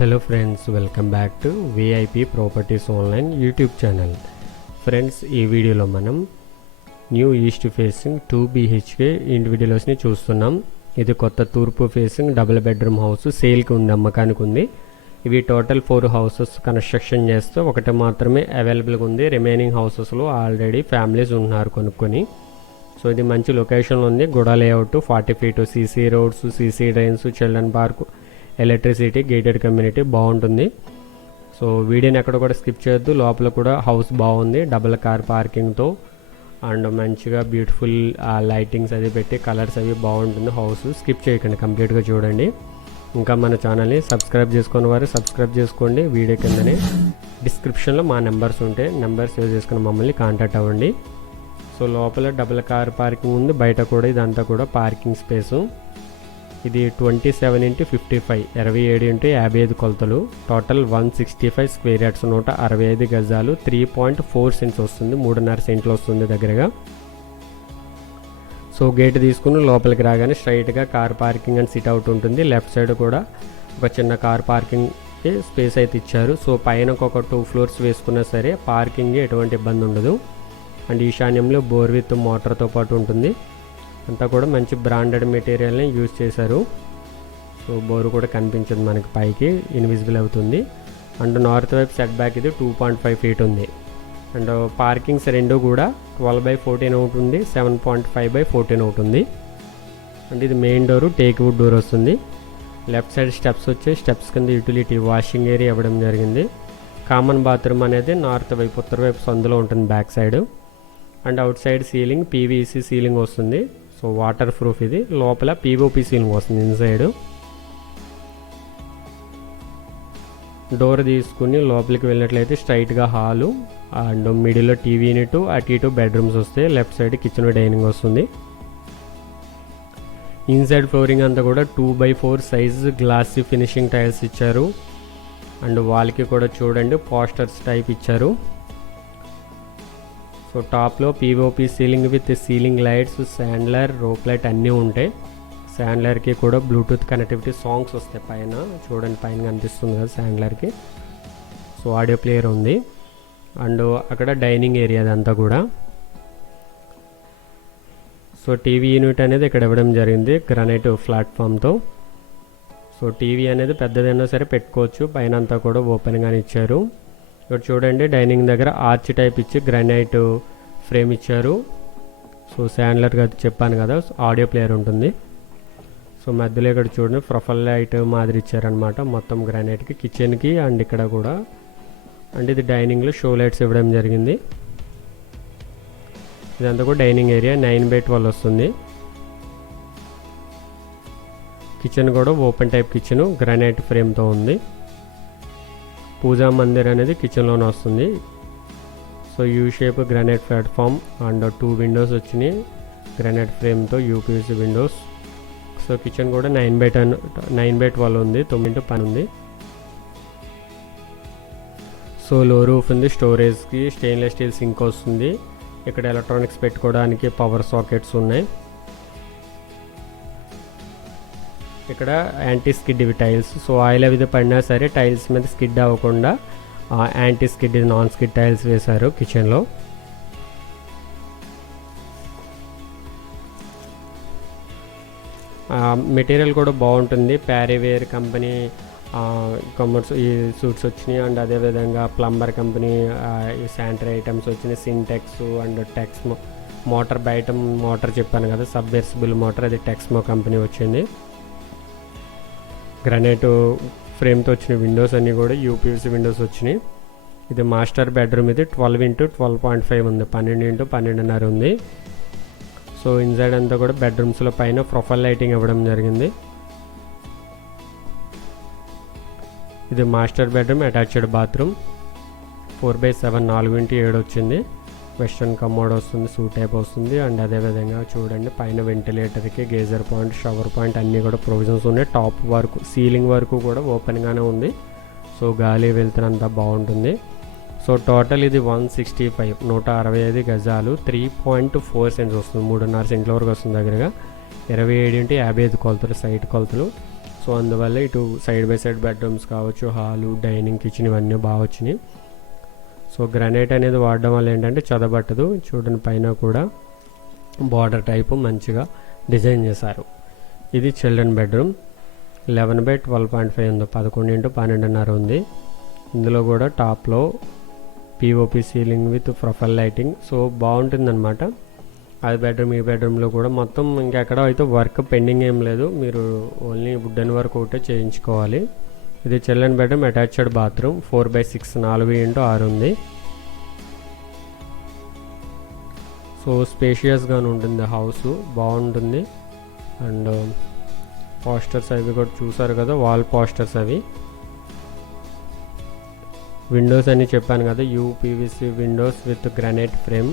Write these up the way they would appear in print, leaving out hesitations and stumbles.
Hello friends, welcome back to VIP properties online YouTube channel. Friends, ఈ వీడియోలో మనం new east facing 2 BHK ఇండివిజువల్స్ని చూస్తున్నాం. ఇది కొత్త తూర్పు ఫేసింగ్ డబుల్ బెడ్రూమ్ హౌస్ సేల్కి ఉంది, అమ్మకానికి ఉంది. ఇవి టోటల్ 4 హౌసెస్ కన్స్ట్రక్షన్ చేస్తూ ఒకటి మాత్రమే అవైలబుల్గా ఉంది. రిమైనింగ్ హౌసెస్లో ఆల్రెడీ ఫ్యామిలీస్ ఉన్నారు కొనుక్కొని. సో ఇది మంచి లొకేషన్లో ఉంది. గుడా layout, 40 feet CC roads, CC drains, children park, electricity, gated community బాగుంటుంది. సో వీడియోని ఎక్కడ కూడా స్కిప్ చేయొద్దు. లోపల కూడా హౌస్ బాగుంది, డబుల్ కార్ పార్కింగ్తో అండ్ మంచిగా బ్యూటిఫుల్ లైటింగ్స్ అది పెట్టి కలర్స్ అవి బాగుంటుంది. హౌస్ స్కిప్ చేయకండి, కంప్లీట్గా చూడండి. ఇంకా మన ఛానల్ని సబ్స్క్రైబ్ చేసుకున్న వారు సబ్స్క్రైబ్ చేసుకోండి. వీడియో కిందనే డిస్క్రిప్షన్లో మా నెంబర్స్ ఉంటాయి, నెంబర్ సేవ్ చేసుకుని మమ్మల్ని కాంటాక్ట్ అవ్వండి. సో లోపల డబుల్ కార్ పార్కింగ్ ఉంది, బయట కూడా ఇదంతా కూడా పార్కింగ్ స్పేసు. ఇది 27 x 55 27 x 55 కొలతలు. టోటల్ 165 స్క్వేర్ యార్డ్స్, 165 గజాలు, 3.4 సెంట్స్ వస్తుంది, 3.5 సెంట్లు వస్తుంది దగ్గరగా. సో గేట్ తీసుకుని లోపలికి రాగానే స్ట్రైట్గా car parking and SIT out ఉంటుంది. లెఫ్ట్ సైడ్ కూడా ఒక చిన్న కార్ పార్కింగ్కి స్పేస్ అయితే ఇచ్చారు. సో పైన ఒక 2 floors వేసుకున్నా సరే పార్కింగ్ ఎటువంటి ఇబ్బంది ఉండదు. అండ్ ఈశాన్యంలో బోర్ విత్ మోటార్తో పాటు ఉంటుంది. అంతా కూడా మంచి బ్రాండెడ్ మెటీరియల్ని యూజ్ చేశారు. సో బోరు కూడా కనిపించదు మనకి, పైకి ఇన్విజిబుల్ అవుతుంది. అండ్ నార్త్ వైపు సెట్ బ్యాక్ ఇది 2.5 feet ఉంది. అండ్ పార్కింగ్స్ రెండు కూడా 12/14 అవుతుంది, 7.5/14 అవుతుంది. అండ్ ఇది main door teak wood door వస్తుంది. లెఫ్ట్ సైడ్ స్టెప్స్ వచ్చి స్టెప్స్ కింద యూటిలిటీ వాషింగ్ ఏరియా ఇవ్వడం జరిగింది. కామన్ బాత్రూమ్ అనేది నార్త్ వైపు ఉత్తర వైపు సందులో ఉంటుంది back side. And outside ceiling PVC ceiling వస్తుంది. సో వాటర్ ప్రూఫ్ ఇది. లోపల POP సీలింగ్ వస్తుంది ఇన్సైడ్. డోర్ తీసుకుని లోపలికి వెళ్ళినట్లయితే స్ట్రైట్గా హాలు అండ్ మిడిల్లో టీవీ యూనిట్, అటు ఇటు బెడ్రూమ్స్ వస్తాయి. లెఫ్ట్ సైడ్ కిచెన్ డైనింగ్ వస్తుంది. ఇన్సైడ్ ఫ్లోరింగ్ అంతా కూడా 2x4 size glossy finishing tiles ఇచ్చారు. అండ్ వాల్కి కూడా చూడండి పోస్టర్స్ టైప్ ఇచ్చారు. సో టాప్లో POP ceiling with ceiling lights, chandelier, rope light అన్నీ ఉంటాయి. శాండ్లర్కి కూడా బ్లూటూత్ కనెక్టివిటీ సాంగ్స్ వస్తాయి పైన, చూడండి పైన కనిపిస్తుంది కదా శాండ్లర్కి. సో ఆడియో ప్లేయర్ ఉంది. అండ్ అక్కడ డైనింగ్ ఏరియా అదంతా కూడా. సో టీవీ యూనిట్ అనేది ఇక్కడ ఇవ్వడం జరిగింది గ్రానైట్ ప్లాట్ఫామ్తో. సో టీవీ అనేది పెద్దదైనా సరే పెట్టుకోవచ్చు. పైన అంతా కూడా ఓపెన్గానే ఇచ్చారు. ఇక్కడ చూడండి డైనింగ్ దగ్గర ఆర్చ్ టైప్ ఇచ్చి గ్రానైట్ ఫ్రేమ్ ఇచ్చారు. సో శాండ్లర్గా చెప్పాను కదా, ఆడియో ప్లేయర్ ఉంటుంది. సో మధ్యలో ఇక్కడ చూడండి ప్రొఫైల్ లైట్ మాదిరి ఇచ్చారనమాట మొత్తం గ్రానైట్కి, కిచెన్కి అండ్ ఇక్కడ కూడా. అండ్ ఇది డైనింగ్లో షో లైట్స్ ఇవ్వడం జరిగింది. ఇదంతా కూడా డైనింగ్ ఏరియా 9/12 వస్తుంది. కిచెన్ కూడా ఓపెన్ టైప్ కిచెన్ గ్రానైట్ ఫ్రేమ్తో ఉంది. పూజా మందిర్ అనేది కిచెన్లోనే వస్తుంది. So U shape granite platform and 2 windows వచ్చినాయి గ్రానైట్ ఫ్రేమ్తో, UPVC విండోస్. సో కిచెన్ కూడా 9/12 ఉంది, 9x10 ఉంది. సో లో రూఫ్ ఉంది, స్టోరేజ్కి స్టెయిన్లెస్ స్టీల్ సింక్ వస్తుంది. ఇక్కడ ఎలక్ట్రానిక్స్ పెట్టుకోవడానికి పవర్ సాకెట్స్ ఉన్నాయి. ఇక్కడ యాంటీ స్కిడ్ ఇవి టైల్స్. సో ఆయిల్ అవి పడినా సరే టైల్స్ మీద స్కిడ్ అవ్వకుండా anti skid, non skid tiles వేశారు కిచెన్లో. మెటీరియల్ కూడా బాగుంటుంది. ప్యారీవేర్ కంపెనీ కమర్స్ ఈ సూట్స్ వచ్చినాయి. అండ్ అదేవిధంగా ప్లంబర్ కంపెనీ శానిటరీ ఐటమ్స్ వచ్చినాయి. సింటెక్స్ అండ్ టెక్స్మో మోటార్, బయట మోటార్ చెప్పాను కదా సబ్మెర్సిబుల్ మోటార్, అది టెక్స్మో కంపెనీ వచ్చింది. గ్రానైట్ ఫ్రేమ్తో వచ్చిన విండోస్ అన్నీ కూడా UPVC విండోస్ వచ్చినాయి. ఇది మాస్టర్ బెడ్రూమ్. ఇది 12 x 12.5 ఉంది, 12 x 12.5 ఉంది. సో ఇన్సైడ్ అంతా కూడా బెడ్రూమ్స్లో పైన ప్రొఫైల్ లైటింగ్ ఇవ్వడం జరిగింది. ఇది master bedroom, attached bathroom, 4/7 4 x 7 వచ్చింది. వెస్ట్రన్ కమోడ్ వస్తుంది, సూ టైప్ వస్తుంది. అండ్ అదేవిధంగా చూడండి పైన వెంటిలేటర్కి గేజర్ పాయింట్, షవర్ పాయింట్ అన్నీ కూడా ప్రొవిజన్స్ ఉన్నాయి. టాప్ వరకు సీలింగ్ వరకు కూడా ఓపెన్గానే ఉంది. సో గాలి వెళ్తున్నంత బాగుంటుంది. సో టోటల్ ఇది 165 గజాలు, 3.4 సెంట్స్ వస్తుంది, 3.5 సెంట్ల వరకు వస్తుంది దగ్గరగా. 27 x 55 కొలతలు సైట్ కొలతలు. సో అందువల్ల ఇటు సైడ్ బై సైడ్ బెడ్రూమ్స్ కావచ్చు, హాలు, డైనింగ్, కిచెన్ ఇవన్నీ బాగా వచ్చినాయి. సో గ్రానైట్ అనేది వాడడం వల్ల ఏంటంటే చదబట్టదు. చూడండి పైన కూడా బార్డర్ టైపు మంచిగా డిజైన్ చేశారు. ఇది చిల్డ్రన్ బెడ్రూమ్ 11/12.5 ఉంది, 11x12.5 ఉంది. ఇందులో కూడా టాప్లో POP ceiling with profile lighting. So బాగుంటుందన్నమాట. అది బెడ్రూమ్. ఈ బెడ్రూమ్లో కూడా మొత్తం ఇంకెక్కడ అయితే వర్క్ పెండింగ్ ఏం లేదు, మీరు ఓన్లీ వుడెన్ వర్క్ ఒకటే చేయించుకోవాలి. ఇది children bedroom, attached bathroom, 4/6 4x6 ఉంది. సో స్పేషియస్గానే ఉంటుంది, హౌస్ బాగుంటుంది. అండ్ పోస్టర్స్ అవి కూడా చూసారు కదా, వాల్ పోస్టర్స్ అవి. విండోస్ అని చెప్పాను కదా, UPVC windows with granite frame.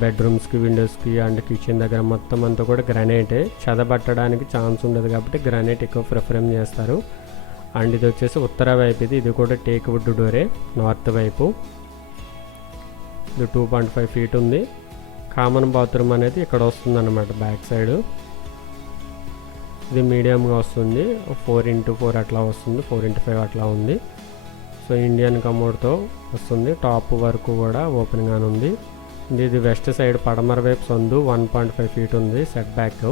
బెడ్రూమ్స్కి, విండోస్కి అండ్ కిచెన్ దగ్గర మొత్తం అంతా కూడా గ్రానైటే. చదబట్టడానికి ఛాన్స్ ఉండదు కాబట్టి గ్రానైట్ ఎక్కువ ప్రిఫరెన్స్ చేస్తారు. అండ్ ఇది వచ్చేసి ఉత్తర వైపు, ఇది కూడా టేక్ వుడ్ డోరే, నార్త్ వైపు. ఇది 2.5 feet ఉంది. కామన్ బాత్రూమ్ అనేది ఇక్కడ వస్తుంది అన్నమాట, బ్యాక్ సైడ్. ఇది మీడియంగా వస్తుంది, 4x4 అట్లా వస్తుంది, 4x5 అట్లా ఉంది. సో ఇండియన్ కమోడ్తో వస్తుంది. టాప్ వరకు కూడా ఓపెన్గానే ఉంది. ఇది వెస్ట్ సైడ్ పడమర వైపు సందు, 1.5 feet ఉంది సెట్ బ్యాక్.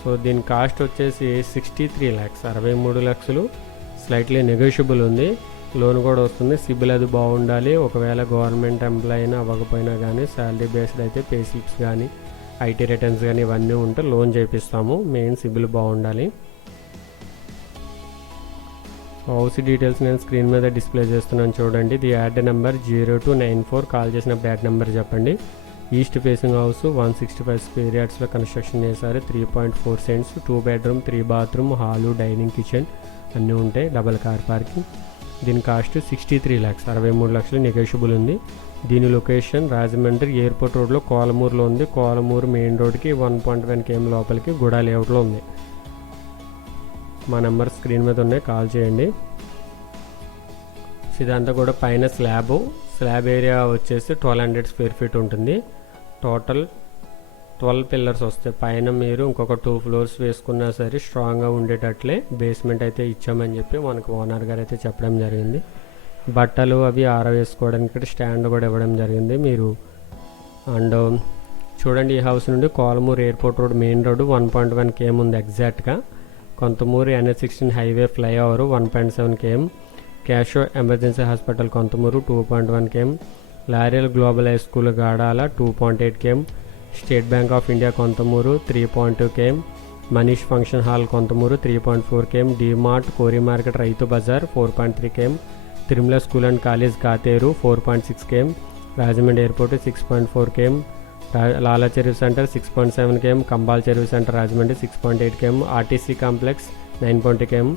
సో దీని కాస్ట్ వచ్చేసి 63 lakhs, 63 లక్షలు. స్లైట్లీ నెగోషియబుల్ ఉంది. లోన్ కూడా వస్తుంది. సిబిల్ అది బాగుండాలి. ఒకవేళ గవర్నమెంట్ ఎంప్లాయీ అయినా అవ్వకపోయినా కానీ శాలరీ బేస్డ్ అయితే పే స్లిప్స్ కానీ ఐటీ రిటర్న్స్ కానీ ఇవన్నీ ఉంటే లోన్ చేపిస్తాము. మెయిన్ సిబిల్ బాగుండాలి. హౌస్ డీటెయిల్స్ నేను స్క్రీన్ మీద డిస్ప్లే చేస్తున్నాను చూడండి. ఇది యాడ్ నెంబర్ 0294. కాల్ చేసినప్పుడు యాడ్ నెంబర్ చెప్పండి. ఈస్ట్ ఫేసింగ్ హౌస్, 165 square yardsలో కన్స్ట్రక్షన్ చేశారు. 3.4 cents, 2 bedroom, 3 bathroom, hall, dining, kitchen అన్నీ ఉంటాయి. Double car parking. దీని కాస్ట్ 63 lakhs, 63 లక్షలు. నెగోషియబుల్ ఉంది. దీని లొకేషన్ రాజమండ్రి ఎయిర్పోర్ట్ రోడ్లో కోలమూరులో ఉంది. కోలమూరు మెయిన్ రోడ్కి 1.1 km లోపలికి గుడా లేఅవుట్లో ఉంది. మా నెంబర్ స్క్రీన్ మీద ఉన్నాయి, కాల్ చేయండి. ఇదంతా కూడా పైన స్లాబ్ ఏరియా వచ్చేసి 1200 square feet ఉంటుంది. టోటల్ 12 pillars వస్తాయి. పైన మీరు ఇంకొక 2 floors వేసుకున్నా సరే స్ట్రాంగ్గా ఉండేటట్లే బేస్మెంట్ అయితే ఇచ్చామని చెప్పి మనకు ఓనర్ గారు అయితే చెప్పడం జరిగింది. బట్టలు అవి ఆరవేసుకోవడానికి స్టాండ్ కూడా ఇవ్వడం జరిగింది మీరు. అండ్ చూడండి, ఈ హౌస్ నుండి Kolamuru airport road main road 1.1 km ఉంది ఎగ్జాక్ట్గా. Kontamuru NH16 highway flyover 1.7 km. క్యాషో emergency hospital Kontamuru 2.1 km. Laurel Global High School Gadala 2.8 km. State Bank of India Kontamuru 3.2 km. Manish function hall Kontamuru 3.4 km. DMart Kori market Rythu Bazar 4.3 km. Tirumala school and college Katheru 4.6 km. Rajahmundry airport 6.4 km. Lala Cheruvu centre 6.7 km. Kambal చెరువు centre Rajahmundry 6.8 km. RTC complex 9.2 km.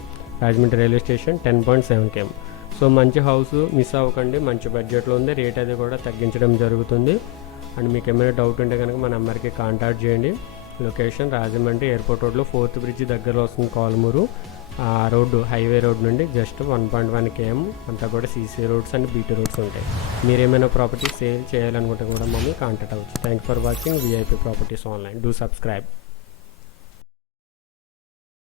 Rajahmundry railway station 10.7 km. So మంచి house miss అవ్వకండి, మంచి బడ్జెట్లో ఉంది. Rate అది కూడా తగ్గించడం జరుగుతుంది. అండ్ మీకు ఏమైనా డౌట్ ఉంటే కనుక మా నెంబర్కి కాంటాక్ట్ చేయండి. లొకేషన్ రాజమండ్రి ఎయిర్పోర్ట్ రోడ్లో 4th bridge దగ్గరలో వస్తుంది కోలమూరు. ఆ రోడ్డు హైవే రోడ్ నుండి జస్ట్ 1.1 km అంతా కూడా CC roads and BT roads ఉంటాయి. మీరు ఏమైనా ప్రాపర్టీ సేల్ చేయాలనుకుంటే కూడా మమ్మల్ని కాంటాక్ట్ అవ్వచ్చు. Thank for watching VIP properties online. Do subscribe.